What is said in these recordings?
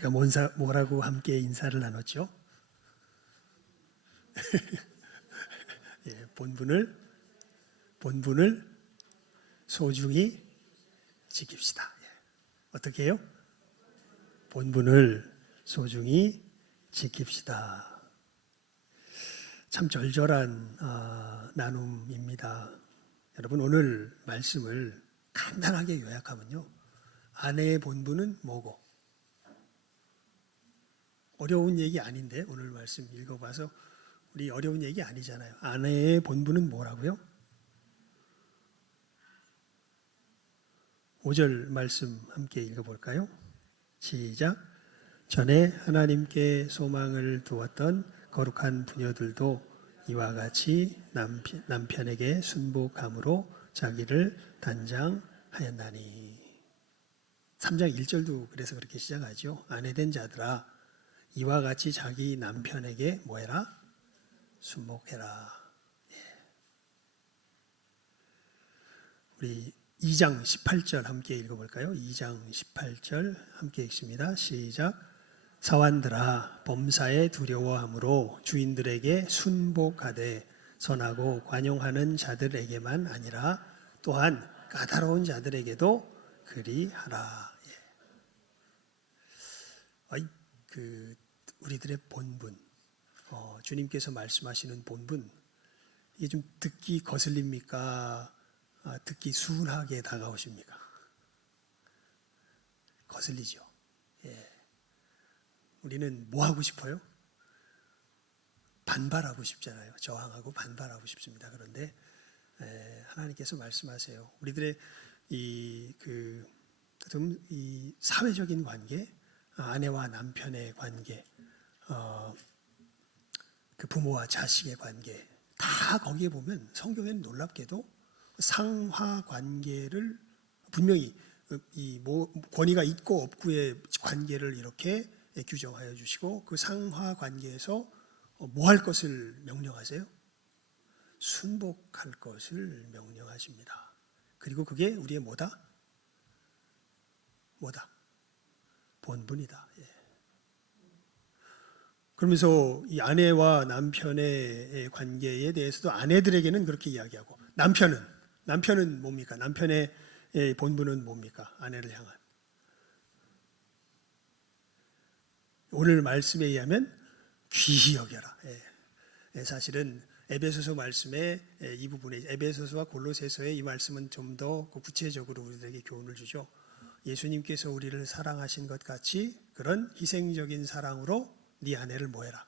우리가 뭐라고 함께 인사를 나눴죠? 예, 본분을 소중히 지킵시다. 예. 어떻게 해요? 본분을 소중히 지킵시다. 참 절절한 나눔입니다. 여러분, 오늘 말씀을 간단하게 요약하면요, 아내의 본분은 뭐고? 어려운 얘기 아닌데, 오늘 말씀 읽어봐서 우리 어려운 얘기 아니잖아요. 아내의 본분은 뭐라고요? 5절 말씀 함께 읽어볼까요? 시작. 전에 하나님께 소망을 두었던 거룩한 부녀들도 이와 같이 남편에게 순복함으로 자기를 단장하였나니. 3장 1절도 그래서 그렇게 시작하죠. 아내된 자들아, 이와 같이 자기 남편에게 뭐해라? 순복해라. 예. 우리 2장 18절 함께 읽어볼까요? 2장 18절 함께 읽습니다. 시작. 사환들아, 범사에 두려워함으로 주인들에게 순복하되 선하고 관용하는 자들에게만 아니라 또한 까다로운 자들에게도 그리하라. 예. 우리들의 본분, 주님께서 말씀하시는 본분, 이게 좀 듣기 거슬립니까? 듣기 순하게 다가오십니까? 거슬리죠. 예. 우리는 뭐 하고 싶어요? 반발하고 싶잖아요. 저항하고 반발하고 싶습니다. 그런데 하나님께서 말씀하세요. 우리들의 이 사회적인 관계, 아내와 남편의 관계, 그 부모와 자식의 관계, 다 거기에 보면 성경에는 놀랍게도 상하 관계를 분명히 권위가 있고 없고의 관계를 이렇게 규정하여 주시고, 그 상하 관계에서 뭐 할 것을 명령하세요? 순복할 것을 명령하십니다. 그리고 그게 우리의 뭐다? 본분이다. 예. 그러면서 이 아내와 남편의 관계에 대해서도 아내들에게는 그렇게 이야기하고, 남편은 뭡니까? 남편의 본분은 뭡니까? 아내를 향한. 오늘 말씀에 의하면 귀히 여겨라. 예. 사실은 에베소서 말씀의 이 부분에, 에베소서와 골로새서의 이 말씀은 좀 더 구체적으로 우리들에게 교훈을 주죠. 예수님께서 우리를 사랑하신 것 같이 그런 희생적인 사랑으로 네 아내를 뭐해라?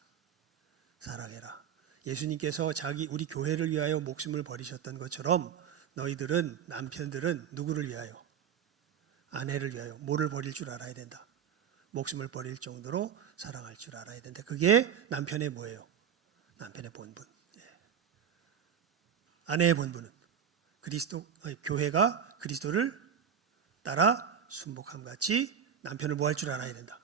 사랑해라. 예수님께서 우리 교회를 위하여 목숨을 버리셨던 것처럼 너희들은, 남편들은 누구를 위하여? 아내를 위하여 뭐를 버릴 줄 알아야 된다? 목숨을 버릴 정도로 사랑할 줄 알아야 된다. 그게 남편의 뭐예요? 남편의 본분. 아내의 본분은 교회가 그리스도를 따라 순복함 같이 남편을 뭐 할 줄 알아야 된다?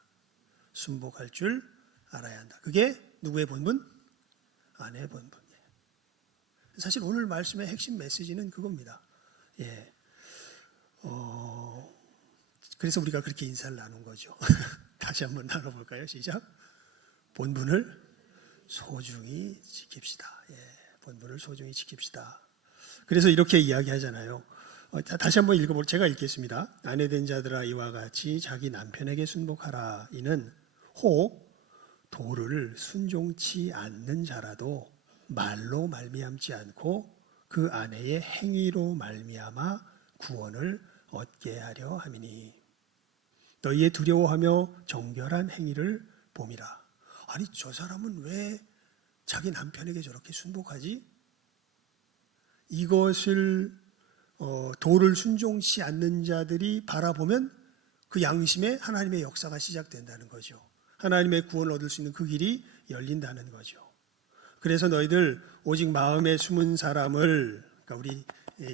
순복할 줄 알아야 한다. 그게 누구의 본분? 아내의 본분. 사실 오늘 말씀의 핵심 메시지는 그겁니다. 예. 그래서 우리가 그렇게 인사를 나눈 거죠. 다시 한번 나눠볼까요? 시작. 본분을 소중히 지킵시다. 예. 본분을 소중히 지킵시다. 그래서 이렇게 이야기하잖아요. 다시 한번 제가 읽겠습니다. 아내된 자들아, 이와 같이 자기 남편에게 순복하라. 이는 혹 도를 순종치 않는 자라도 말로 말미암지 않고 그 아내의 행위로 말미암아 구원을 얻게 하려 함이니 너희의 두려워하며 정결한 행위를 봄이라. 아니, 저 사람은 왜 자기 남편에게 저렇게 순복하지? 이것을 도를 순종치 않는 자들이 바라보면 그 양심에 하나님의 역사가 시작된다는 거죠. 하나님의 구원을 얻을 수 있는 그 길이 열린다는 거죠. 그래서 너희들 오직 마음에 숨은 사람을, 그러니까 우리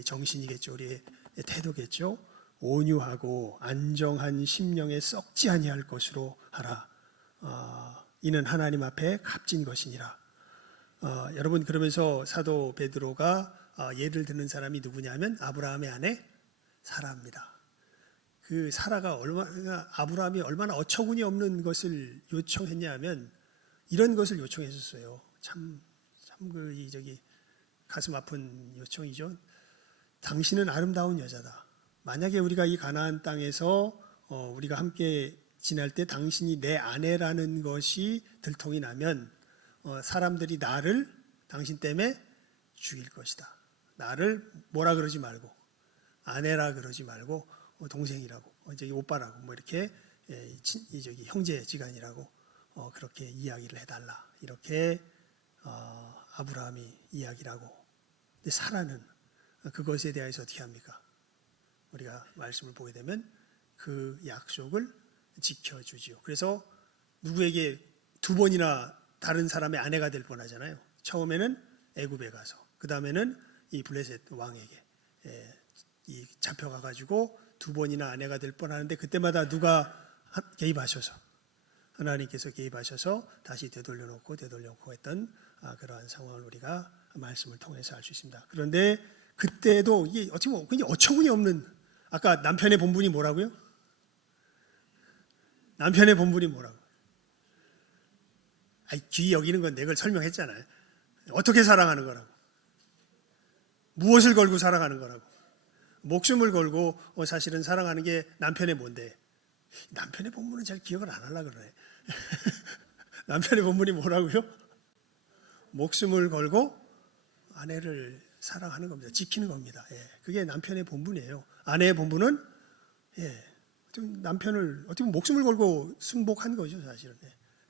정신이겠죠, 우리의 태도겠죠, 온유하고 안정한 심령에 썩지 아니할 것으로 하라. 이는 하나님 앞에 값진 것이니라. 여러분, 그러면서 사도 베드로가 예를 드는 사람이 누구냐면 아브라함의 아내 사라입니다. 그 사라가 얼마나 아브라함이 얼마나 어처구니 없는 것을 요청했냐면 이런 것을 요청했었어요. 참그 저기 가슴 아픈 요청이죠. 당신은 아름다운 여자다. 만약에 우리가 이 가나안 땅에서 우리가 함께 지낼 때 당신이 내 아내라는 것이 들통이 나면 사람들이 나를 당신 때문에 죽일 것이다. 나를 뭐라 그러지 말고 아내라 그러지 말고 동생이라고 저기 오빠라고 뭐 이렇게 저기 형제지간이라고 그렇게 이야기를 해달라. 이렇게 아브라함이 이야기를 하고, 근데 사라는 그것에 대해서 어떻게 합니까? 우리가 말씀을 보게 되면 그 약속을 지켜주지요. 그래서 누구에게 두 번이나 다른 사람의 아내가 될 뻔하잖아요. 처음에는 애굽에 가서, 그 다음에는 이 블레셋 왕에게 잡혀가가지고 두 번이나 아내가 될 뻔하는데 그때마다 누가 개입하셔서 하나님께서 개입하셔서 다시 되돌려놓고 했던 그러한 상황을 우리가 말씀을 통해서 알 수 있습니다. 그런데 그때도 이게 어떻게 보면 굉장히 어처구니 없는, 아까 남편의 본분이 뭐라고요? 남편의 본분이 뭐라고? 귀히 여기는 건 내가 설명했잖아요. 어떻게 사랑하는 거라고? 무엇을 걸고 사랑하는 거라고? 목숨을 걸고 사실은 사랑하는 게 남편의 뭔데? 남편의 본분은 잘 기억을 안 하려고 그러네. 남편의 본분이 뭐라고요? 목숨을 걸고 아내를 사랑하는 겁니다. 지키는 겁니다. 그게 남편의 본분이에요. 아내의 본분은 남편을 어떻게 보면 목숨을 걸고 승복한 거죠, 사실은.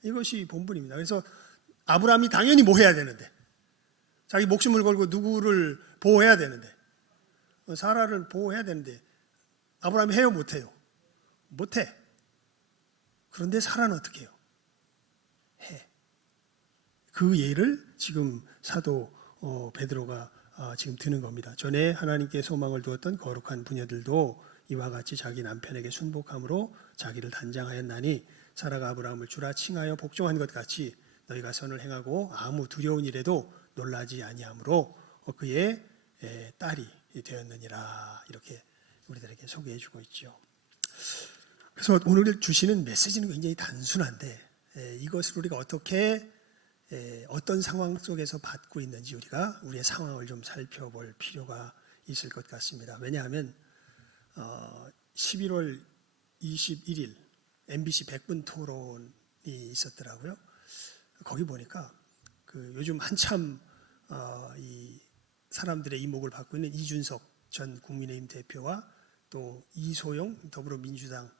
이것이 본분입니다. 그래서 아브라함이 당연히 뭐 해야 되는데, 자기 목숨을 걸고 누구를 보호해야 되는데, 사라를 보호해야 되는데 아브라함이 해요, 못해요? 못해. 그런데 사라는 어떻게 해요? 해. 그 예를 지금 사도 베드로가 지금 드는 겁니다. 전에 하나님께 소망을 두었던 거룩한 부녀들도 이와 같이 자기 남편에게 순복함으로 자기를 단장하였나니 사라가 아브라함을 주라 칭하여 복종한 것 같이 너희가 선을 행하고 아무 두려운 일에도 놀라지 아니하므로 그의 딸이 되었느니라. 이렇게 우리들에게 소개해주고 있죠. 그래서 오늘 주시는 메시지는 굉장히 단순한데 이것을 우리가 어떻게 어떤 상황 속에서 받고 있는지 우리가 우리의 상황을 좀 살펴볼 필요가 있을 것 같습니다. 왜냐하면 11월 21일 MBC 100분 토론이 있었더라고요. 거기 보니까 그 요즘 한참 이 사람들의 이목을 받고 있는 이준석 전 국민의힘 대표와 또 이소영 더불어민주당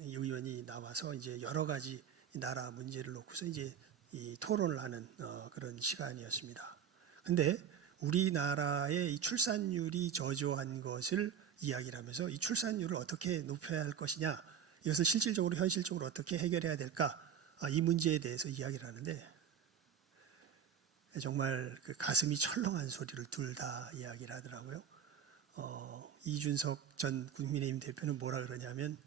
의원이 나와서 이제 여러 가지 나라 문제를 놓고서 이제 이 토론을 하는 그런 시간이었습니다. 근데 우리나라의 이 출산율이 저조한 것을 이야기를 하면서 이 출산율을 어떻게 높여야 할 것이냐, 이것을 실질적으로 현실적으로 어떻게 해결해야 될까, 이 문제에 대해서 이야기를 하는데 정말 그 가슴이 철렁한 소리를 둘 다 이야기를 하더라고요. 이준석 전 국민의힘 대표는 뭐라 그러냐면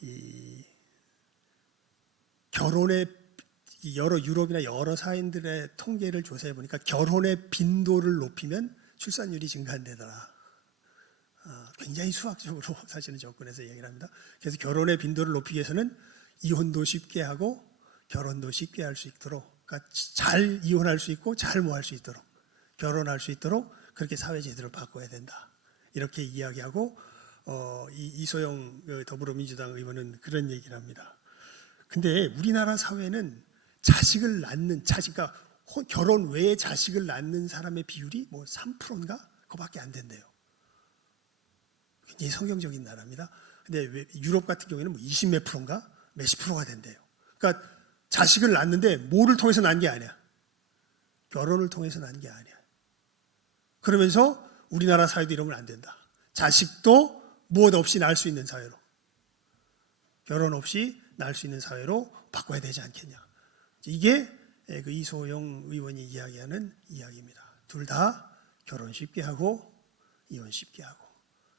이 결혼의 여러 유럽이나 여러 사인들의 통계를 조사해 보니까 결혼의 빈도를 높이면 출산율이 증가한다더라. 굉장히 수학적으로 사실은 접근해서 얘기를 합니다. 그래서 결혼의 빈도를 높이기 위해서는 이혼도 쉽게 하고 결혼도 쉽게 할 수 있도록, 그러니까 잘 이혼할 수 있고 잘 뭐 할 수 있도록, 결혼할 수 있도록 그렇게 사회 제도를 바꿔야 된다. 이렇게 이야기하고 이소영 더불어민주당 의원은 그런 얘기를 합니다. 근데 우리나라 사회는 자식을 낳는 그러니까 결혼 외에 자식을 낳는 사람의 비율이 뭐 3%인가? 그거밖에 안 된대요. 굉장히 성경적인 나라입니다. 근데 유럽 같은 경우에는 뭐 20 몇 프로인가? 몇십 프로가 된대요. 그러니까 자식을 낳는데 뭐를 통해서 낳은 게 아니야. 결혼을 통해서 낳은 게 아니야. 그러면서 우리나라 사회도 이러면 안 된다. 자식도 무엇 없이 낳을 수 있는 사회로, 결혼 없이 낳을 수 있는 사회로 바꿔야 되지 않겠냐. 이게 그 이소영 의원이 이야기하는 이야기입니다. 둘 다 결혼 쉽게 하고 이혼 쉽게 하고,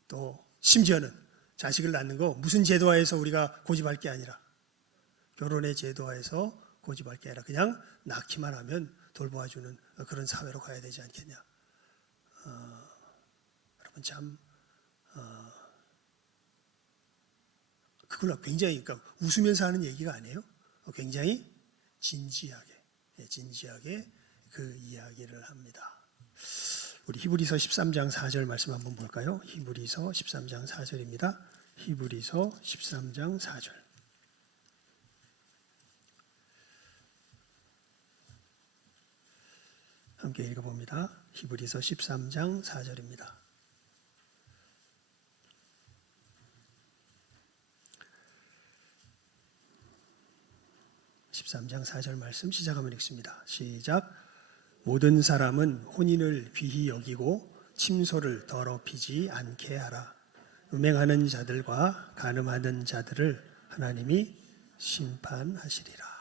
또 심지어는 자식을 낳는 거 무슨 제도하에서 우리가 고집할 게 아니라, 결혼의 제도하에서 고집할 게 아니라 그냥 낳기만 하면 돌보아주는 그런 사회로 가야 되지 않겠냐. 여러분 참 그걸 굉장히 그러니까 웃으면서 하는 얘기가 아니에요. 굉장히 진지하게 그 이야기를 합니다. 우리 히브리서 13장 4절 말씀 한번 볼까요? 히브리서 13장 4절입니다. 히브리서 13장 4절. 함께 읽어봅니다. 히브리서 13장 4절입니다. (13장 4절) 말씀 시작하면 읽습니다. 시작. 모든 사람은 혼인을 귀히 여기고 침소를 더럽히지 않게 하라. 음행하는 자들과 간음하는 자들을 하나님이 심판하시리라.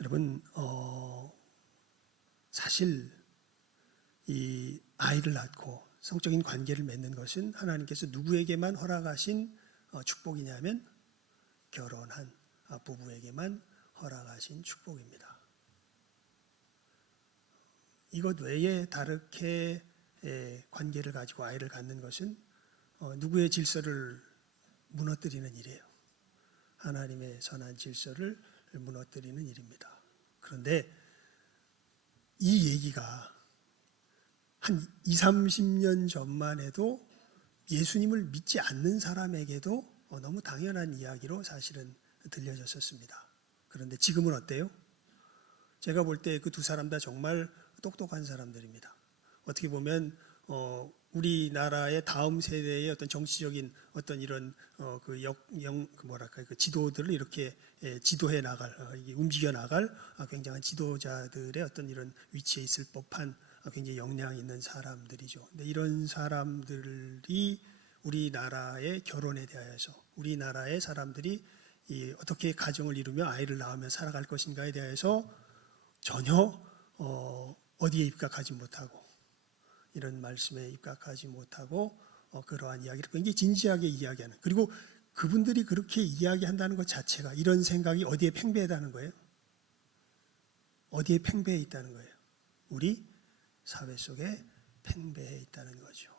여러분, 사실 이 아이를 낳고 성적인 관계를 맺는 것은 하나님께서 누구에게만 허락하신 축복이냐면 결혼한 부부에게만 허락하신 축복입니다. 이것 외에 다르게 관계를 가지고 아이를 갖는 것은 누구의 질서를 무너뜨리는 일이에요. 하나님의 선한 질서를 무너뜨리는 일입니다. 그런데 이 얘기가 한 20, 30년 전만 해도 예수님을 믿지 않는 사람에게도 너무 당연한 이야기로 사실은 들려졌었습니다. 그런데 지금은 어때요? 제가 볼 때 그 두 사람 다 정말 똑똑한 사람들입니다. 어떻게 보면 우리나라의 다음 세대의 어떤 정치적인 어떤 이런 그 지도들을 이렇게 지도해 나갈, 움직여 나갈 굉장한 지도자들의 어떤 이런 위치에 있을 법한 굉장히 역량 있는 사람들이죠. 근데 이런 사람들이 우리나라의 결혼에 대하여서 우리나라의 사람들이 어떻게 가정을 이루며 아이를 낳으며 살아갈 것인가에 대해서 전혀 어디에 입각하지 못하고 이런 말씀에 입각하지 못하고 그러한 이야기를 굉장히 진지하게 이야기하는, 그리고 그분들이 그렇게 이야기한다는 것 자체가 이런 생각이 어디에 팽배하다는 거예요? 어디에 팽배해 있다는 거예요? 우리 사회 속에 팽배해 있다는 거죠.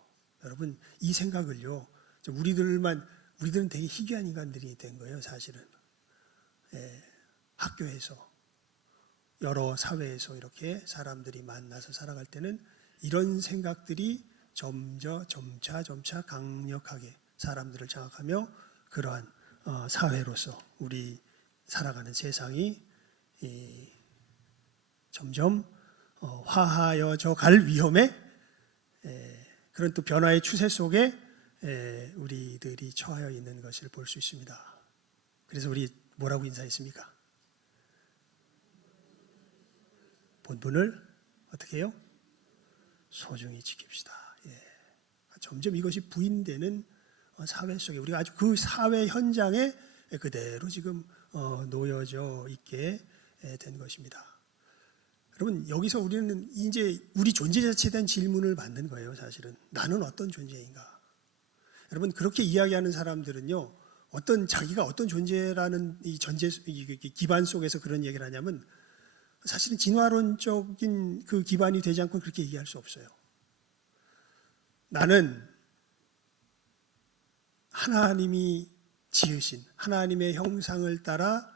여러분, 이 생각을요, 우리들은 되게 희귀한 인간들이 된 거예요, 사실은. 학교에서, 여러 사회에서 이렇게 사람들이 만나서 살아갈 때는 이런 생각들이 점차 강력하게 사람들을 장악하며 그러한 사회로서 우리 살아가는 세상이 점점 화하여져 갈 위험에, 그런 또 변화의 추세 속에 우리들이 처하여 있는 것을 볼 수 있습니다. 그래서 우리 뭐라고 인사했습니까? 본분을 어떻게 해요? 소중히 지킵시다. 점점 이것이 부인되는 사회 속에 우리가 아주 그 사회 현장에 그대로 지금 놓여져 있게 된 것입니다. 여러분, 여기서 우리는 이제 우리 존재 자체에 대한 질문을 받는 거예요. 사실은 나는 어떤 존재인가? 여러분, 그렇게 이야기하는 사람들은요, 자기가 어떤 존재라는 이 기반 속에서 그런 얘기를 하냐면 사실은 진화론적인 그 기반이 되지 않고는 그렇게 얘기할 수 없어요. 나는 하나님이 지으신 하나님의 형상을 따라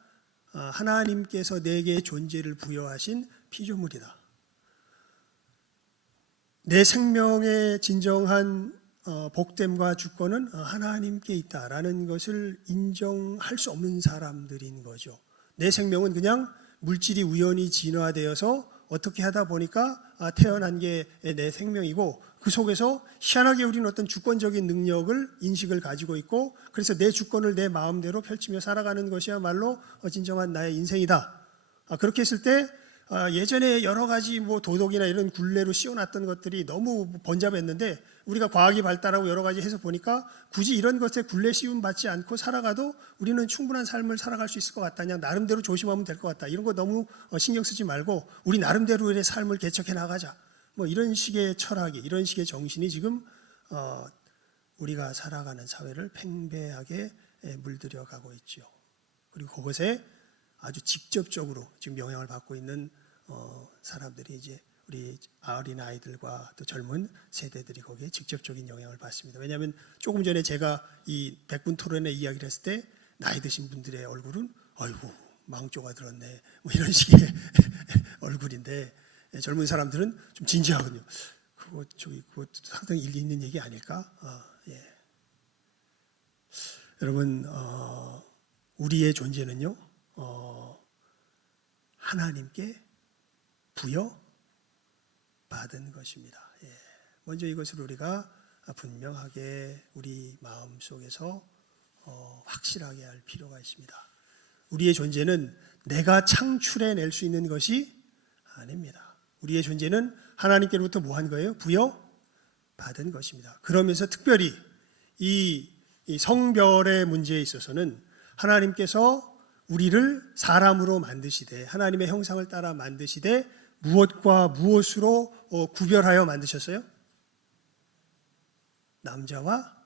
하나님께서 내게 존재를 부여하신 피조물이다. 내 생명의 진정한 복됨과 주권은 하나님께 있다라는 것을 인정할 수 없는 사람들인 거죠. 내 생명은 그냥 물질이 우연히 진화되어서 어떻게 하다 보니까 태어난 게 내 생명이고, 그 속에서 희한하게 우리는 어떤 주권적인 능력을, 인식을 가지고 있고, 그래서 내 주권을 내 마음대로 펼치며 살아가는 것이야말로 진정한 나의 인생이다. 그렇게 했을 때 예전에 여러 가지 도덕이나 이런 굴레로 씌워놨던 것들이 너무 번잡했는데 우리가 과학이 발달하고 여러 가지 해서 보니까 굳이 이런 것에 굴레 씌움 받지 않고 살아가도 우리는 충분한 삶을 살아갈 수 있을 것 같다. 그냥 나름대로 조심하면 될 것 같다. 이런 거 너무 신경 쓰지 말고 우리 나름대로의 삶을 개척해 나가자. 이런 식의 철학이, 이런 식의 정신이 지금 우리가 살아가는 사회를 팽배하게 물들여 가고 있죠. 그리고 그것에 아주 직접적으로 지금 영향을 받고 있는 사람들이 이제 우리 어린 아이들과 또 젊은 세대들이 거기에 직접적인 영향을 받습니다. 왜냐하면 조금 전에 제가 이 백분 토론회 이야기를 했을 때 나이 드신 분들의 얼굴은 아이고 망조가 들었네 뭐 이런 식의 얼굴인데, 젊은 사람들은 좀 진지하거든요. 그거 상당히 일리 있는 얘기 아닐까? 예. 여러분, 우리의 존재는요, 하나님께 부여받은 것입니다. 예. 먼저 이것을 우리가 분명하게 우리 마음 속에서 확실하게 할 필요가 있습니다. 우리의 존재는 내가 창출해낼 수 있는 것이 아닙니다. 우리의 존재는 하나님께로부터 뭐 한 거예요? 부여받은 것입니다. 그러면서 특별히 이 성별의 문제에 있어서는 하나님께서 우리를 사람으로 만드시되 하나님의 형상을 따라 만드시되 무엇과 무엇으로 구별하여 만드셨어요? 남자와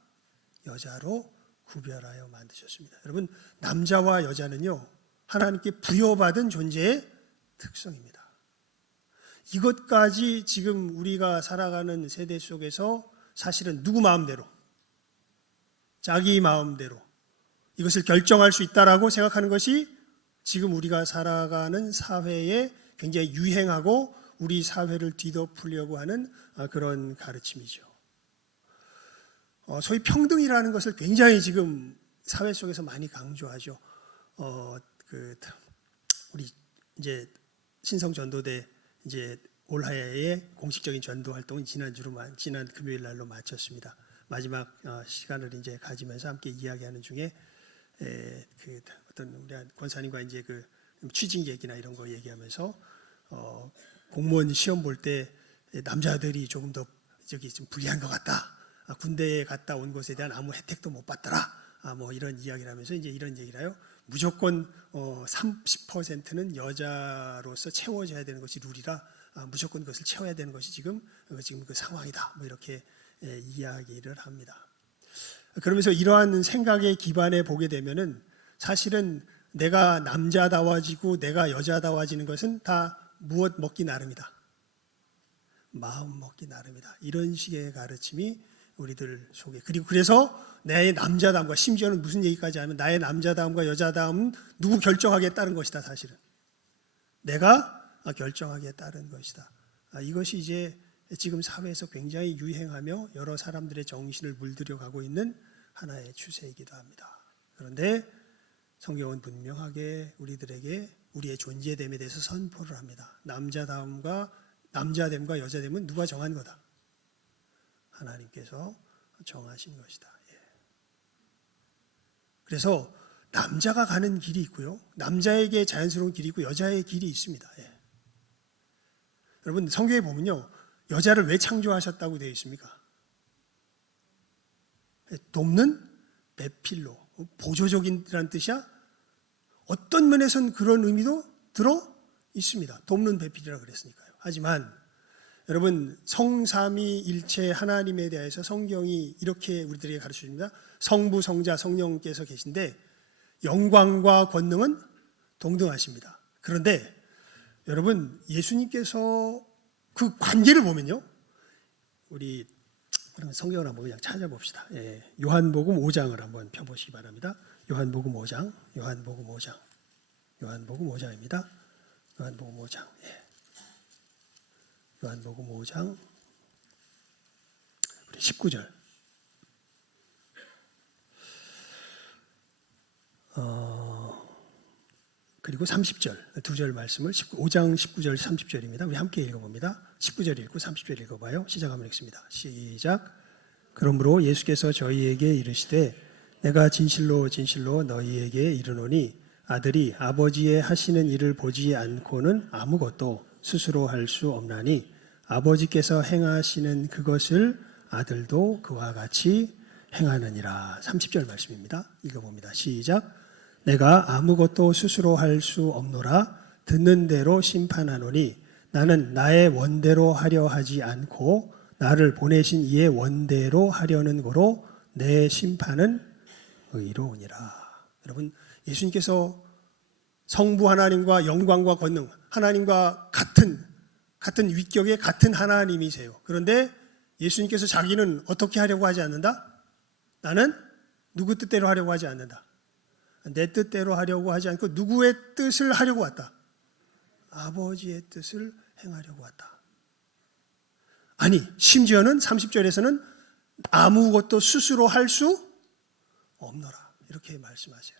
여자로 구별하여 만드셨습니다. 여러분, 남자와 여자는요, 하나님께 부여받은 존재의 특성입니다. 이것까지 지금 우리가 살아가는 세대 속에서 사실은 누구 마음대로, 자기 마음대로 이것을 결정할 수 있다라고 생각하는 것이 지금 우리가 살아가는 사회에 굉장히 유행하고 우리 사회를 뒤덮으려고 하는 그런 가르침이죠. 소위 평등이라는 것을 굉장히 지금 사회 속에서 많이 강조하죠. 우리 이제 신성전도대 이제 올해의 공식적인 전도 활동은 지난 금요일 날로 마쳤습니다. 마지막 시간을 이제 가지면서 함께 이야기하는 중에 어떤 우리 권사님과 이제 그 취직 얘기나 이런 거 얘기하면서 공무원 시험 볼 때 남자들이 조금 더 좀 불리한 것 같다. 군대에 갔다 온 것에 대한 아무 혜택도 못 받더라. 뭐 이런 이야기를 하면서 이제 이런 얘기를 해요. 무조건 30%는 여자로서 채워져야 되는 것이 룰이라 무조건 그것을 채워야 되는 것이 지금 그 상황이다. 뭐 이렇게 이야기를 합니다. 그러면서 이러한 생각에 기반해 보게 되면은 사실은 내가 남자다워지고 내가 여자다워지는 것은 다 무엇 먹기 나름이다. 마음 먹기 나름이다. 이런 식의 가르침이 우리들 속에, 그리고 그래서 나의 남자다움과, 심지어는 무슨 얘기까지 하면 나의 남자다움과 여자다움은 누구 결정하기에 따른 것이다. 사실은 내가 결정하기에 따른 것이다. 이것이 이제 지금 사회에서 굉장히 유행하며 여러 사람들의 정신을 물들여 가고 있는 하나의 추세이기도 합니다. 그런데 성경은 분명하게 우리들에게 우리의 존재됨에 대해서 선포를 합니다. 남자됨과 여자됨은 누가 정한 거다? 하나님께서 정하신 것이다. 예. 그래서 남자가 가는 길이 있고요, 남자에게 자연스러운 길이 있고 여자의 길이 있습니다. 예. 여러분, 성경에 보면요, 여자를 왜 창조하셨다고 되어 있습니까? 돕는 배필로, 보조적인이라는 뜻이야. 어떤 면에서는 그런 의미도 들어 있습니다. 돕는 배필이라고 그랬으니까요. 하지만 여러분, 성삼위일체 하나님에 대해서 성경이 이렇게 우리들에게 가르쳐줍니다. 성부, 성자, 성령께서 계신데 영광과 권능은 동등하십니다. 그런데 여러분, 예수님께서 그 관계를 보면요, 우리 그러면 성경을 한번 그냥 찾아봅시다. 예, 요한복음 5장을 한번 펴보시기 바랍니다. 요한복음 5장입니다. 요한복음 5장. 예. 요한복음 5장 우리 19절. 그리고 30절, 두 절 말씀을 5장 19절 30절입니다. 우리 함께 읽어봅니다. 19절 읽고 30절 읽어봐요. 시작 한번 읽습니다. 시작. 그러므로 예수께서 저희에게 이르시되 내가 진실로 진실로 너희에게 이르노니 아들이 아버지의 하시는 일을 보지 않고는 아무것도 스스로 할 수 없나니 아버지께서 행하시는 그것을 아들도 그와 같이 행하느니라. 30절 말씀입니다. 읽어봅니다. 시작. 내가 아무것도 스스로 할 수 없노라. 듣는 대로 심판하노니 나는 나의 원대로 하려 하지 않고 나를 보내신 이의 원대로 하려는 거로 내 심판은 의로우니라. 여러분, 예수님께서 성부 하나님과 영광과 권능, 하나님과 같은 같은 위격의 같은 하나님이세요. 그런데 예수님께서 자기는 어떻게 하려고 하지 않는다? 나는 누구 뜻대로 하려고 하지 않는다. 내 뜻대로 하려고 하지 않고 누구의 뜻을 하려고 왔다. 아버지의 뜻을 행하려고 왔다. 아니, 심지어는 30절에서는 아무것도 스스로 할 수 없노라. 이렇게 말씀하세요.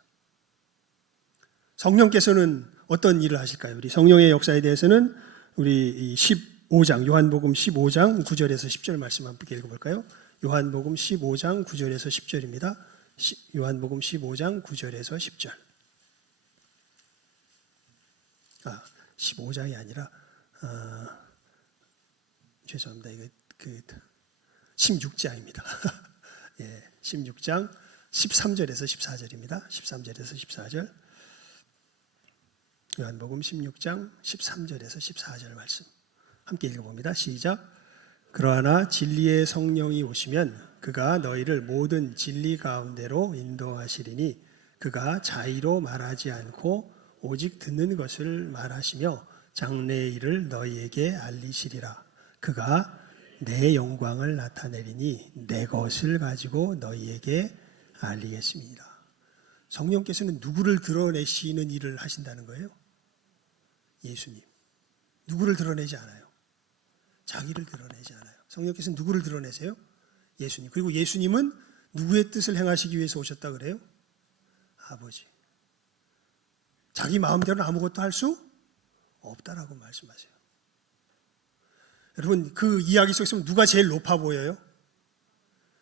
성령께서는 어떤 일을 하실까요? 우리 성령의 역사에 대해서는 우리 15장, 요한복음 15장 9절에서 10절 말씀 함께 읽어볼까요? 요한복음 15장 9절에서 10절입니다. 요한복음 15장 9절에서 10절. 15장이 아니라 죄송합니다. 이거 16장입니다. 예, 16장 13절에서 14절입니다. 13절에서 14절. 요한복음 16장 13절에서 14절 말씀 함께 읽어봅니다. 시작. 그러나 진리의 성령이 오시면 그가 너희를 모든 진리 가운데로 인도하시리니 그가 자의로 말하지 않고 오직 듣는 것을 말하시며 장래의 일을 너희에게 알리시리라. 그가 내 영광을 나타내리니 내 것을 가지고 너희에게 알리겠습니다. 성령께서는 누구를 드러내시는 일을 하신다는 거예요? 예수님. 누구를 드러내지 않아요. 자기를 드러내지 않아요. 성령께서는 누구를 드러내세요? 예수님. 그리고 예수님은 누구의 뜻을 행하시기 위해서 오셨다 그래요? 아버지. 자기 마음대로는 아무것도 할 수 없다라고 말씀하세요. 여러분, 그 이야기 속에서 누가 제일 높아 보여요?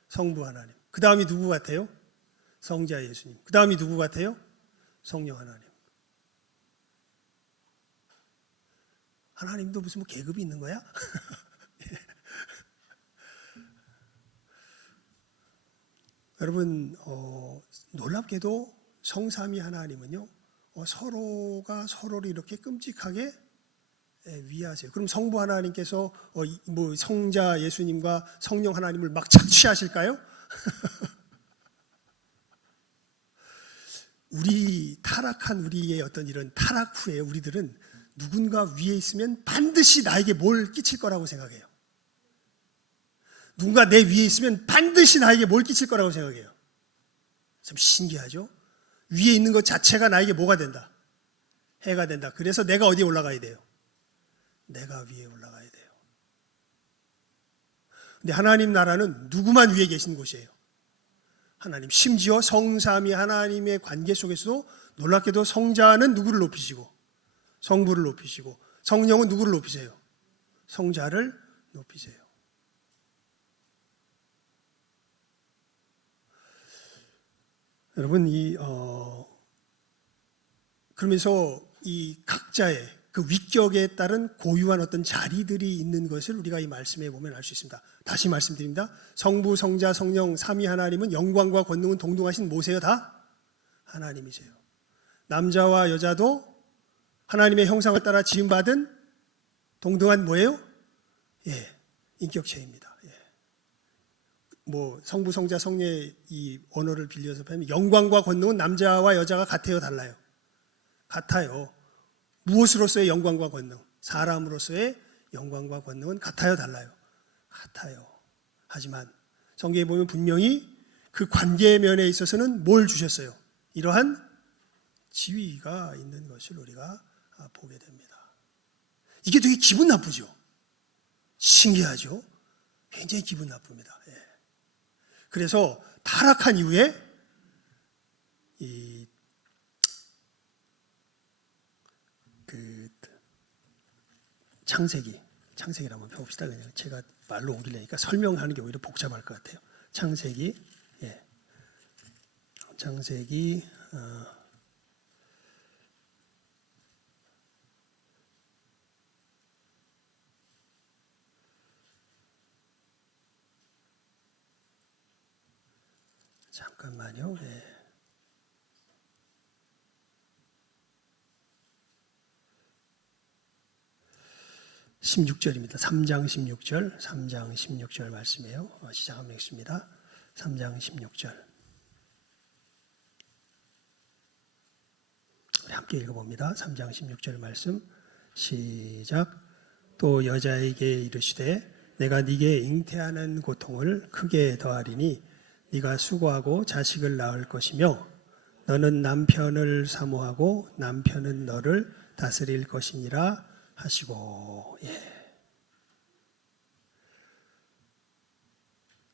성부 하나님. 그 다음이 누구 같아요? 성자 예수님. 그 다음이 누구 같아요? 성령 하나님. 하나님도 무슨 계급이 있는 거야? 여러분, 놀랍게도 성삼위 하나님은요, 서로가 서로를 이렇게 끔찍하게 위하세요. 그럼 성부 하나님께서 성자 예수님과 성령 하나님을 막 착취하실까요? 우리 타락한 우리의 어떤 이런 타락 후에 우리들은 누군가 위에 있으면 반드시 나에게 뭘 끼칠 거라고 생각해요. 누군가 내 위에 있으면 반드시 나에게 뭘 끼칠 거라고 생각해요. 참 신기하죠? 위에 있는 것 자체가 나에게 뭐가 된다? 해가 된다. 그래서 내가 어디에 올라가야 돼요? 내가 위에 올라가야 돼요. 근데 하나님 나라는 누구만 위에 계신 곳이에요? 하나님. 심지어 성삼위 하나님의 관계 속에서도 놀랍게도 성자는 누구를 높이시고 성부를 높이시고 성령은 누구를 높이세요? 성자를 높이세요. 여러분, 그러면서 이 각자의 그 위격에 따른 고유한 어떤 자리들이 있는 것을 우리가 이 말씀에 보면 알 수 있습니다. 다시 말씀드립니다. 성부, 성자, 성령, 삼위 하나님은 영광과 권능은 동등하신 뭐세요? 다 하나님이세요. 남자와 여자도 하나님의 형상을 따라 지음받은 동등한 뭐예요? 예, 인격체입니다. 예. 성부, 성자, 성령의 이 언어를 빌려서 보면 영광과 권능은 남자와 여자가 같아요, 달라요? 같아요. 무엇으로서의 영광과 권능? 사람으로서의 영광과 권능은 같아요, 달라요? 같아요. 하지만 성경에 보면 분명히 그 관계 면에 있어서는 뭘 주셨어요? 이러한 지위가 있는 것을 우리가 보게 됩니다. 이게 되게 기분 나쁘죠? 신기하죠? 굉장히 기분 나쁩니다. 예. 그래서 타락한 이후에 창세기를 한번 펴봅시다. 그냥 제가 말로 옮기려니까 설명하는 게 오히려 복잡할 것 같아요. 창세기, 예. 창세기, 잠깐만요. 예. 16절입니다. 3장 16절 말씀이에요. 시작하면 읽습니다. 3장 16절. 우리 함께 읽어봅니다. 3장 16절 말씀 시작. 또 여자에게 이르시되 내가 네게 잉태하는 고통을 크게 더하리니 네가 수고하고 자식을 낳을 것이며 너는 남편을 사모하고 남편은 너를 다스릴 것이니라 하시고.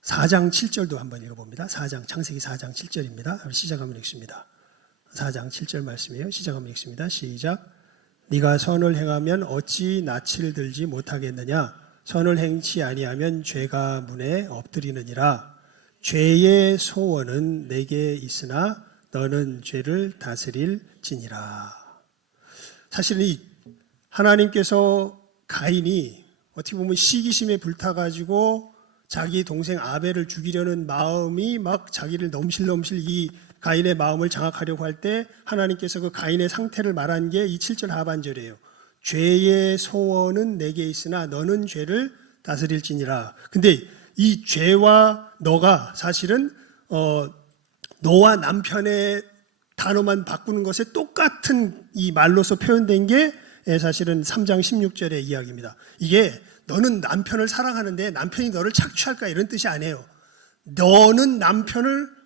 4장 7절도 한번 읽어봅니다. 창세기 4장 7절입니다. 시작하면 읽습니다. 4장 7절 말씀이에요. 시작하면 읽습니다. 시작. 네가 선을 행하면 어찌 낯을 들지 못하겠느냐? 선을 행치 아니하면 죄가 문에 엎드리느니라. 죄의 소원은 내게 있으나 너는 죄를 다스릴지니라. 사실은 이 하나님께서 가인이 어떻게 보면 시기심에 불타가지고 자기 동생 아벨을 죽이려는 마음이 막 자기를 넘실넘실 이 가인의 마음을 장악하려고 할 때 하나님께서 그 가인의 상태를 말한 게 이 7절 하반절이에요. 죄의 소원은 내게 있으나 너는 죄를 다스릴지니라. 근데 이 죄와 너가 사실은 너와 남편의 단어만 바꾸는 것에 똑같은 이 말로서 표현된 게 사실은 3장 16절의 이야기입니다. 이게 너는 남편을 사랑하는데 남편이 너를 착취할까 이런 뜻이 아니에요. 너는 남편을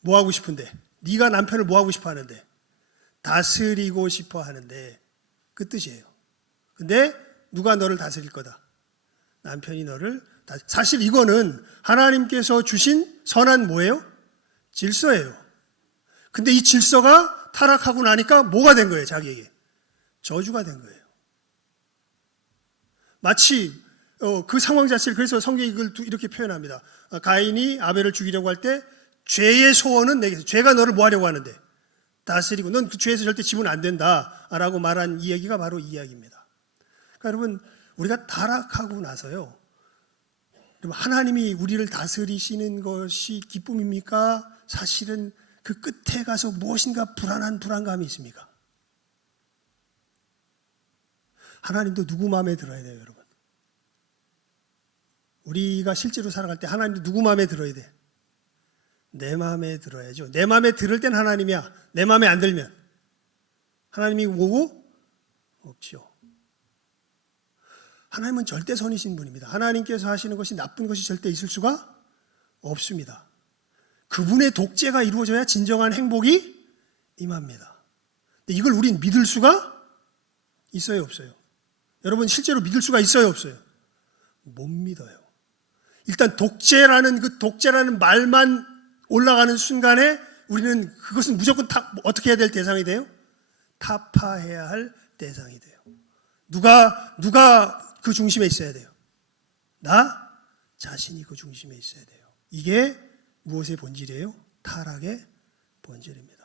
뭐 하고 싶은데, 네가 남편을 뭐 하고 싶어 하는데, 다스리고 싶어 하는데, 그 뜻이에요. 근데 누가 너를 다스릴 거다? 남편이 너를 사실 이거는 하나님께서 주신 선한 뭐예요? 질서예요. 근데 이 질서가 타락하고 나니까 뭐가 된 거예요? 자기에게 저주가 된 거예요. 마치 그 상황 자체를, 그래서 성경이 이걸 이렇게 표현합니다. 가인이 아벨을 죽이려고 할 때 죄의 소원은 내게, 죄가 너를 뭐 하려고 하는데 다스리고 넌 그 죄에서 절대 지면 안 된다라고 말한 이 얘기가 바로 이 이야기입니다. 그러니까 여러분, 우리가 타락하고 나서요, 하나님이 우리를 다스리시는 것이 기쁨입니까? 사실은 그 끝에 가서 무엇인가 불안감이 있습니까? 하나님도 누구 마음에 들어야 돼요, 여러분? 우리가 실제로 살아갈 때 하나님도 누구 마음에 들어야 돼? 내 마음에 들어야죠. 내 마음에 들을 땐 하나님이야. 내 마음에 안 들면 하나님이 오고 없죠. 하나님은 절대 선이신 분입니다. 하나님께서 하시는 것이 나쁜 것이 절대 있을 수가 없습니다. 그분의 독재가 이루어져야 진정한 행복이 임합니다. 근데 이걸 우린 믿을 수가 있어요, 없어요? 여러분, 실제로 믿을 수가 있어요, 없어요? 못 믿어요. 일단 독재라는 말만 올라가는 순간에 우리는 그것은 무조건 어떻게 해야 될 대상이 돼요? 타파해야 할 대상이 돼요. 누가 그 중심에 있어야 돼요? 나 자신이 그 중심에 있어야 돼요. 이게 무엇의 본질이에요? 타락의 본질입니다.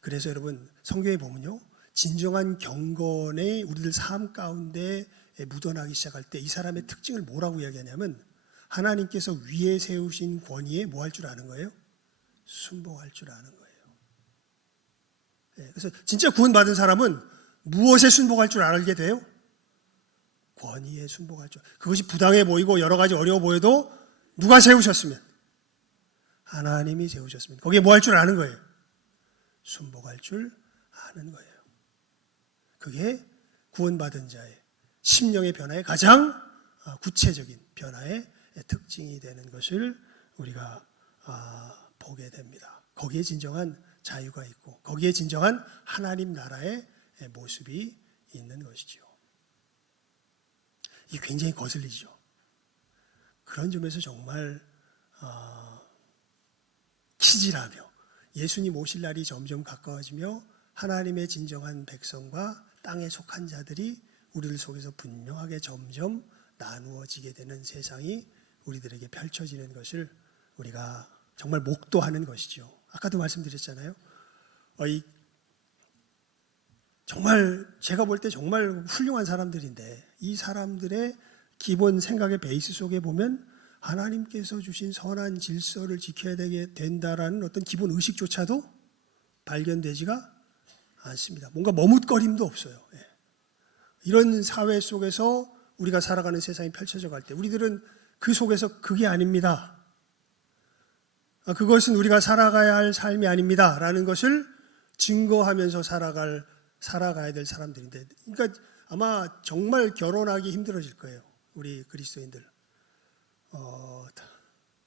그래서 여러분, 성경에 보면요, 진정한 경건의 우리들 삶 가운데 묻어나기 시작할 때 이 사람의 특징을 뭐라고 이야기하냐면, 하나님께서 위에 세우신 권위에 뭐 할 줄 아는 거예요? 순종할 줄 아는 거예요. 그래서 진짜 구원받은 사람은 무엇에 순종할 줄 알게 돼요? 권위에 순종할 줄. 그것이 부당해 보이고 여러 가지 어려워 보여도 누가 세우셨으면? 하나님이 세우셨으면. 거기에 뭐 할 줄 아는 거예요? 순종할 줄 아는 거예요. 그게 구원받은 자의 심령의 변화의 가장 구체적인 변화의 특징이 되는 것을 우리가 보게 됩니다. 거기에 진정한 자유가 있고 거기에 진정한 하나님 나라의 모습이 있는 것이죠. 이게 굉장히 거슬리죠. 그런 점에서 정말 키질하며 예수님 오실 날이 점점 가까워지며 하나님의 진정한 백성과 땅에 속한 자들이 우리들 속에서 분명하게 점점 나누어지게 되는 세상이 우리들에게 펼쳐지는 것을 우리가 정말 목도하는 것이죠. 아까도 말씀드렸잖아요. 정말 제가 볼 때 정말 훌륭한 사람들인데 이 사람들의 기본 생각의 베이스 속에 보면 하나님께서 주신 선한 질서를 지켜야 된다라는 어떤 기본 의식조차도 발견되지가 않습니다. 뭔가 머뭇거림도 없어요. 이런 사회 속에서 우리가 살아가는 세상이 펼쳐져 갈 때 우리들은 그 속에서 그게 아닙니다. 그것은 우리가 살아가야 할 삶이 아닙니다. 라는 것을 증거하면서 살아갈 살아가야 될 사람들인데, 그러니까 아마 정말 결혼하기 힘들어질 거예요. 우리 그리스도인들.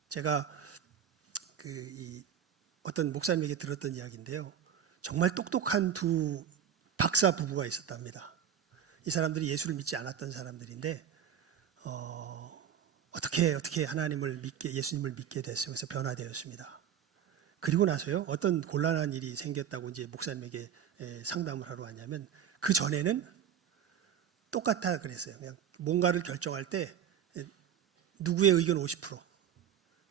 제가 어떤 목사님에게 들었던 이야기인데요. 정말 똑똑한 두 박사 부부가 있었답니다. 이 사람들이 예수를 믿지 않았던 사람들인데 어떻게 하나님을 믿게, 예수님을 믿게 됐어요. 그래서 변화되었습니다. 그리고 나서요, 어떤 곤란한 일이 생겼다고 이제 목사님에게 상담을 하러 왔냐면, 그 전에는 똑같아 그랬어요. 그냥 뭔가를 결정할 때 누구의 의견 50%,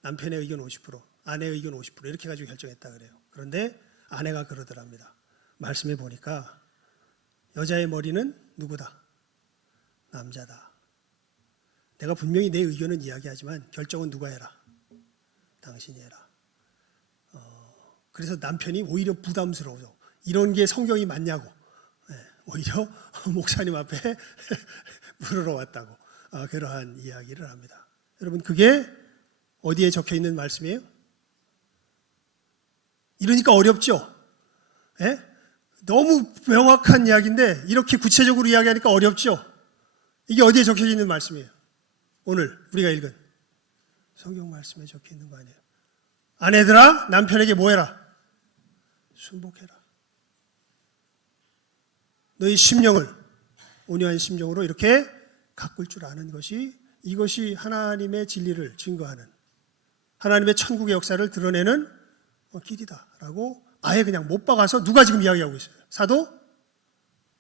남편의 의견 50%, 아내의 의견 50% 이렇게 가지고 결정했다 그래요. 그런데 아내가 그러더랍니다. 말씀해 보니까 여자의 머리는 누구다? 남자다. 내가 분명히 내 의견은 이야기하지만 결정은 누가 해라? 당신이 해라. 그래서 남편이 오히려 부담스러워서, 이런 게 성경이 맞냐고 오히려 목사님 앞에 물으러 왔다고 그러한 이야기를 합니다. 여러분, 그게 어디에 적혀 있는 말씀이에요? 이러니까 어렵죠? 예? 너무 명확한 이야기인데 이렇게 구체적으로 이야기하니까 어렵죠? 이게 어디에 적혀 있는 말씀이에요? 오늘 우리가 읽은 성경 말씀에 적혀 있는 거 아니에요? 아내들아, 남편에게 뭐 해라? 순복해라. 너희 심령을 온유한 심정으로 이렇게 가꿀 줄 아는 것이, 이것이 하나님의 진리를 증거하는, 하나님의 천국의 역사를 드러내는 길이다라고 아예 그냥 못 박아서 누가 지금 이야기하고 있어요? 사도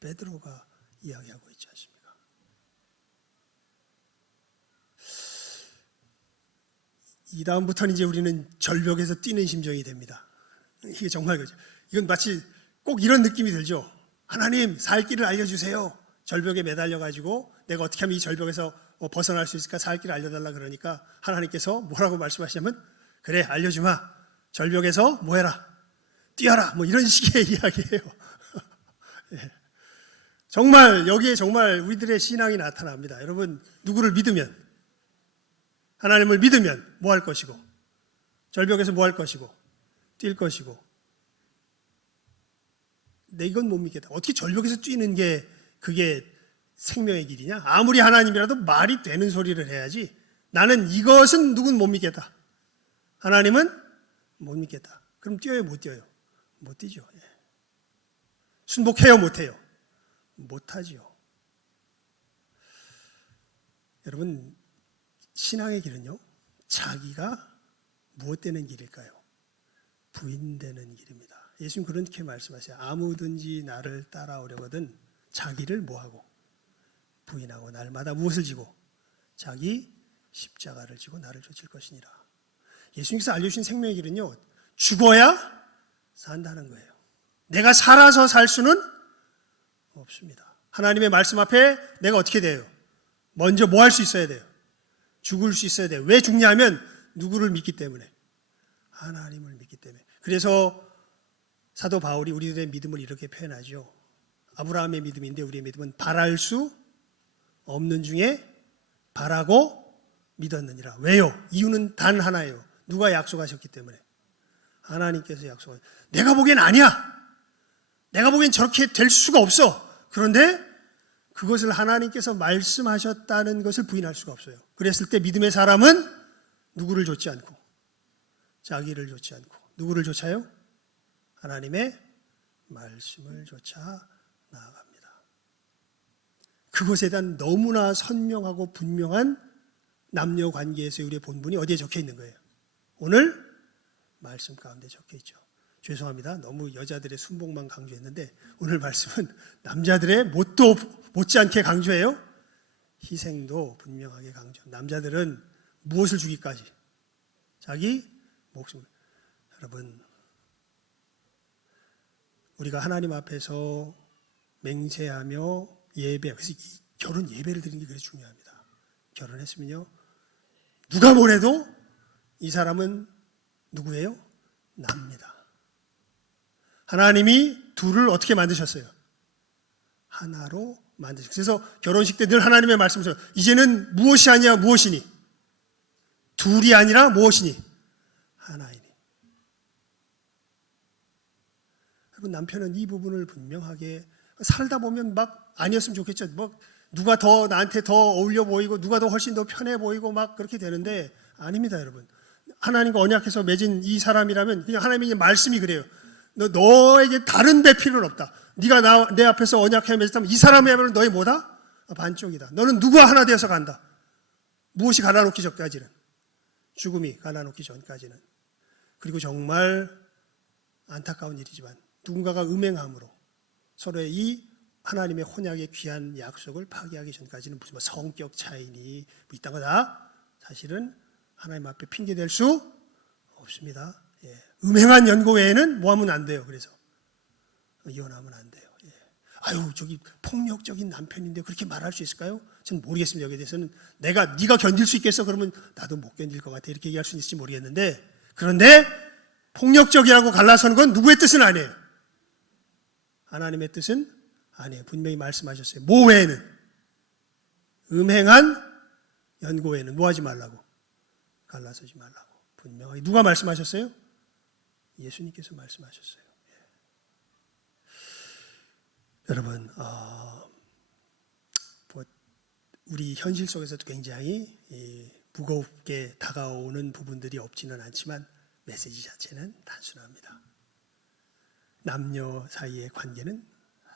베드로가 이야기하고 있지 않습니까? 이 다음부터는 이제 우리는 절벽에서 뛰는 심정이 됩니다. 이게 정말 그죠. 이건 마치 꼭 이런 느낌이 들죠. 하나님, 살 길을 알려주세요. 절벽에 매달려가지고 내가 어떻게 하면 이 절벽에서 벗어날 수 있을까? 살 길을 알려달라 그러니까 하나님께서 뭐라고 말씀하시냐면, 그래, 알려주마. 절벽에서 뭐 해라? 뛰어라. 뭐 이런 식의 이야기예요. 예. 정말 여기에 정말 우리들의 신앙이 나타납니다. 여러분, 누구를 믿으면, 하나님을 믿으면 뭐 할 것이고, 절벽에서 뭐 할 것이고, 뛸 것이고. 근데 이건 못 믿겠다. 어떻게 절벽에서 뛰는 게 그게 생명의 길이냐? 아무리 하나님이라도 말이 되는 소리를 해야지. 나는 이것은 누군 못 믿겠다. 하나님은 못 믿겠다. 그럼 뛰어요, 못 뛰어요? 못 뛰죠. 예. 순복해요, 못 해요? 못 하지요. 여러분, 신앙의 길은요, 자기가 무엇 되는 길일까요? 부인되는 길입니다. 예수님 그렇게 말씀하세요. 아무든지 나를 따라오려거든 자기를 뭐하고? 부인하고 날마다 무엇을 지고? 자기 십자가를 지고 나를 쫓을 것이니라. 예수님께서 알려주신 생명의 길은요, 죽어야 산다는 거예요. 내가 살아서 살 수는 없습니다. 하나님의 말씀 앞에 내가 어떻게 돼요? 먼저 뭐 할 수 있어야 돼요? 죽을 수 있어야 돼요. 왜 죽냐면 누구를 믿기 때문에, 하나님을 믿기 때문에. 그래서 사도 바울이 우리들의 믿음을 이렇게 표현하죠. 아브라함의 믿음인데 우리의 믿음은 바랄 수 없는 중에 바라고 믿었느니라. 왜요? 이유는 단 하나예요. 누가 약속하셨기 때문에. 하나님께서 약속하셨어요. 내가 보기엔 아니야. 내가 보기엔 저렇게 될 수가 없어. 그런데 그것을 하나님께서 말씀하셨다는 것을 부인할 수가 없어요. 그랬을 때 믿음의 사람은 누구를 좇지 않고, 자기를 좇지 않고, 누구를 좇아요? 하나님의 말씀을 좇아 나아갑니다. 그것에 대한 너무나 선명하고 분명한 남녀 관계에서의 우리의 본분이 어디에 적혀 있는 거예요? 오늘 말씀 가운데 적혀 있죠. 죄송합니다. 너무 여자들의 순복만 강조했는데 오늘 말씀은 남자들의 뭣도 못지않게 강조해요. 희생도 분명하게 강조. 남자들은 무엇을 주기까지? 자기 목숨을. 여러분, 우리가 하나님 앞에서 맹세하며 예배, 그래서 이 결혼 예배를 드리는 게 그래서 중요합니다. 결혼했으면요, 누가 뭐래도 이 사람은 누구예요? 납니다. 하나님이 둘을 어떻게 만드셨어요? 하나로 만드셨어요. 그래서 결혼식 때 늘 하나님의 말씀을, 이제는 무엇이 아니야 무엇이니? 둘이 아니라 무엇이니? 하나이니. 여러분, 남편은 이 부분을 분명하게 살다 보면 막 아니었으면 좋겠죠. 뭐 누가 더 나한테 더 어울려 보이고 누가 더 훨씬 더 편해 보이고 막 그렇게 되는데 아닙니다, 여러분. 하나님과 언약해서 맺은 이 사람이라면 그냥 하나님의 말씀이 그래요. 너에게 다른 배필은 없다. 네가 내 앞에서 언약해 맺었다면 이 사람이야말로 너의 뭐다? 반쪽이다. 너는 누구와 하나 되어서 간다. 무엇이 갈라놓기 전까지는, 죽음이 갈라놓기 전까지는. 그리고 정말 안타까운 일이지만 누군가가 음행함으로 서로의 이 하나님의 혼약의 귀한 약속을 파기하기 전까지는 무슨 뭐 성격 차이니 뭐 이딴 거다 사실은 하나님 앞에 핑계 댈 수 없습니다. 예. 음행한 연고 외에는 뭐 하면 안 돼요. 그래서 이혼하면 안 돼요. 예. 아유, 저기 폭력적인 남편인데 그렇게 말할 수 있을까요? 저는 모르겠습니다. 여기에 대해서는 네가 견딜 수 있겠어? 그러면 나도 못 견딜 것 같아. 이렇게 얘기할 수 있을지 모르겠는데, 그런데 폭력적이라고 갈라서는 건 누구의 뜻은 아니에요. 하나님의 뜻은 아니에요. 분명히 말씀하셨어요. 뭐 외에는, 음행한 연고 외에는 뭐 하지 말라고? 갈라서지 말라고. 분명하게 누가 말씀하셨어요? 예수님께서 말씀하셨어요. 예. 여러분, 우리 현실 속에서도 굉장히 무겁게 다가오는 부분들이 없지는 않지만 메시지 자체는 단순합니다. 남녀 사이의 관계는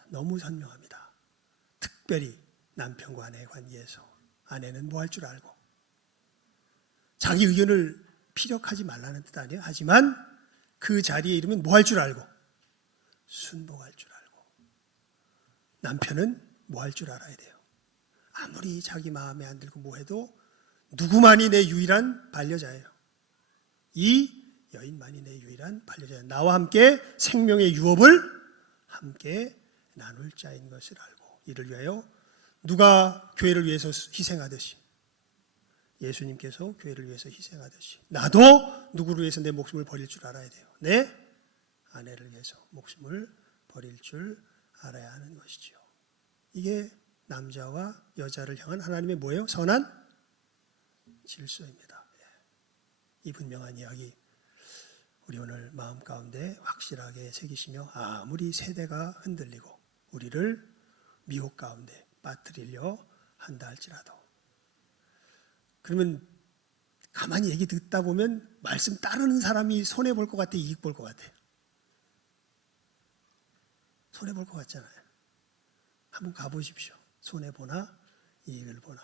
너무 선명합니다. 특별히 남편과 아내의 관계에서 아내는 뭐 할 줄 알고 자기 의견을 피력하지 말라는 뜻 아니에요. 하지만 그 자리에 이르면 뭐 할 줄 알고 순복할 줄 알고 남편은 뭐 할 줄 알아야 돼요. 아무리 자기 마음에 안 들고 뭐 해도 누구만이 내 유일한 반려자예요. 이 여인만이 내 유일한 반려자예요. 나와 함께 생명의 유업을 함께 나눌 자인 것을 알고 이를 위하여 누가 교회를 위해서 희생하듯이 예수님께서 교회를 위해서 희생하듯이 나도 누구를 위해서 내 목숨을 버릴 줄 알아야 돼요. 내 아내를 위해서 목숨을 버릴 줄 알아야 하는 것이죠. 이게 남자와 여자를 향한 하나님의 뭐예요? 선한 질서입니다. 이 분명한 이야기 우리 오늘 마음 가운데 확실하게 새기시며 아무리 세대가 흔들리고 우리를 미혹 가운데 빠뜨리려 한다 할지라도 그러면 가만히 얘기 듣다 보면 말씀 따르는 사람이 손해볼 것 같아, 이익 볼 것 같아요? 손해볼 것 같잖아요. 한번 가보십시오. 손해보나 이익을 보나.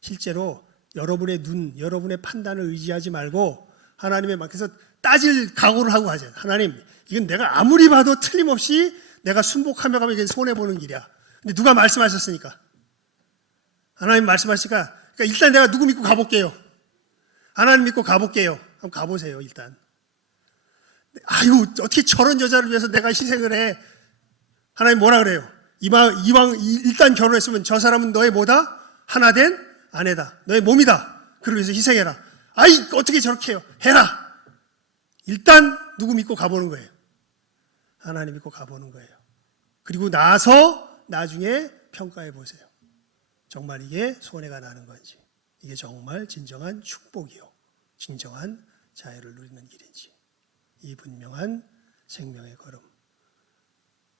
실제로 여러분의 눈, 여러분의 판단을 의지하지 말고 하나님의 말께서 따질 각오를 하고 가세요. 하나님, 이건 내가 아무리 봐도 틀림없이 내가 순복하며 가면 이게 손해보는 길이야. 근데 누가 말씀하셨으니까. 하나님 말씀하시니까 그러니까 일단 내가 누구 믿고 가볼게요. 하나님 믿고 가볼게요. 한번 가보세요, 일단. 아유, 어떻게 저런 여자를 위해서 내가 희생을 해. 하나님 뭐라 그래요? 이왕 일단 결혼했으면 저 사람은 너의 뭐다? 하나 된 아내다. 너의 몸이다. 그를 위해서 희생해라. 아이, 어떻게 저렇게 해요? 해라. 일단 누구 믿고 가보는 거예요. 하나님 믿고 가보는 거예요. 그리고 나서 나중에 평가해 보세요. 정말 이게 손해가 나는 건지, 이게 정말 진정한 축복이요, 진정한 자유를 누리는 길인지, 이 분명한 생명의 걸음,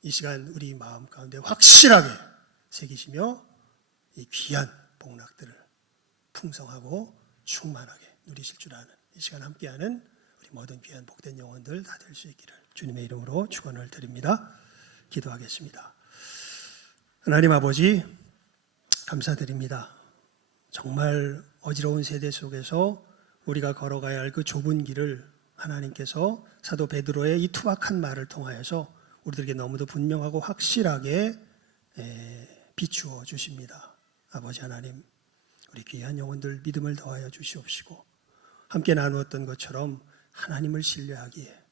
이 시간 우리 마음 가운데 확실하게 새기시며 이 귀한 복락들을 풍성하고 충만하게 누리실 줄 아는 이 시간 함께하는 우리 모든 귀한 복된 영혼들 다 될 수 있기를 주님의 이름으로 축원을 드립니다. 기도하겠습니다. 하나님 아버지, 감사드립니다. 정말 어지러운 세대 속에서 우리가 걸어가야 할 그 좁은 길을 하나님께서 사도 베드로의 이 투박한 말을 통하여서 우리들에게 너무도 분명하고 확실하게 비추어 주십니다. 아버지 하나님, 우리 귀한 영혼들 믿음을 더하여 주시옵시고 함께 나누었던 것처럼 하나님을 신뢰하기에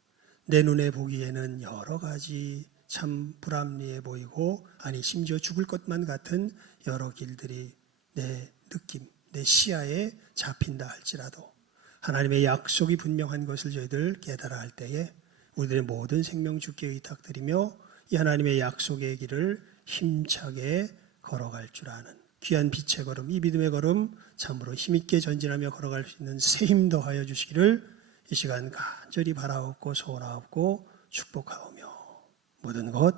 내 눈에 보기에는 여러 가지 참 불합리해 보이고 아니 심지어 죽을 것만 같은 여러 길들이 내 느낌, 내 시야에 잡힌다 할지라도 하나님의 약속이 분명한 것을 저희들 깨달아 할 때에 우리들의 모든 생명 주께 의탁드리며 이 하나님의 약속의 길을 힘차게 걸어갈 줄 아는 귀한 빛의 걸음, 이 믿음의 걸음 참으로 힘있게 전진하며 걸어갈 수 있는 새 힘 더하여 주시기를 이 시간 간절히 바라옵고 소원하옵고 축복하오며 모든 것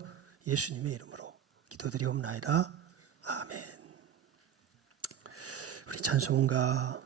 예수님의 이름으로 기도드리옵나이다. 아멘. 우리 찬송가